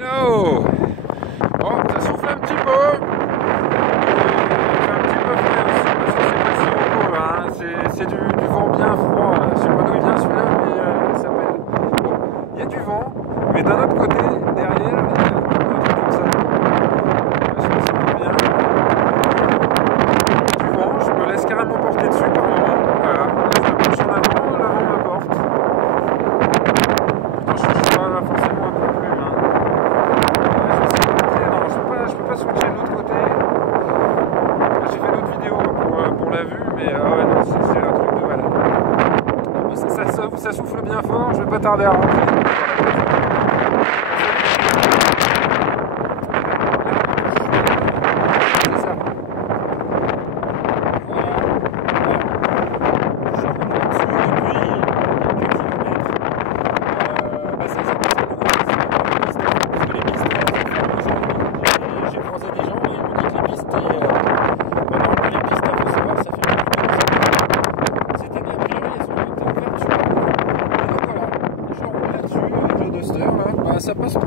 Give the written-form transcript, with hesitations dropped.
Hello. Bon, ça souffle un petit peu. Il fait un petit peu frais aussi parce que c'est pas si haut là, hein. C'est du vent bien froid. Je sais pas d'où il vient celui-là, mais ça s'appelle. Bon, il y a du vent, mais d'un autre côté, derrière, il y a un truc comme ça. Je sais pas si on voit bien. Du vent, je me laisse carrément porter dessus par moment. Voilà, là je me penche en avant, le vent me porte. Pourtant je suis pas forcément un peu plus, hein. Je peux pas switcher de l'autre côté. J'ai fait d'autres vidéos pour la vue, mais ouais, non, c'est un truc de malade. Ça souffle bien fort, je vais pas tarder à rentrer. C'est ça. Ça passe.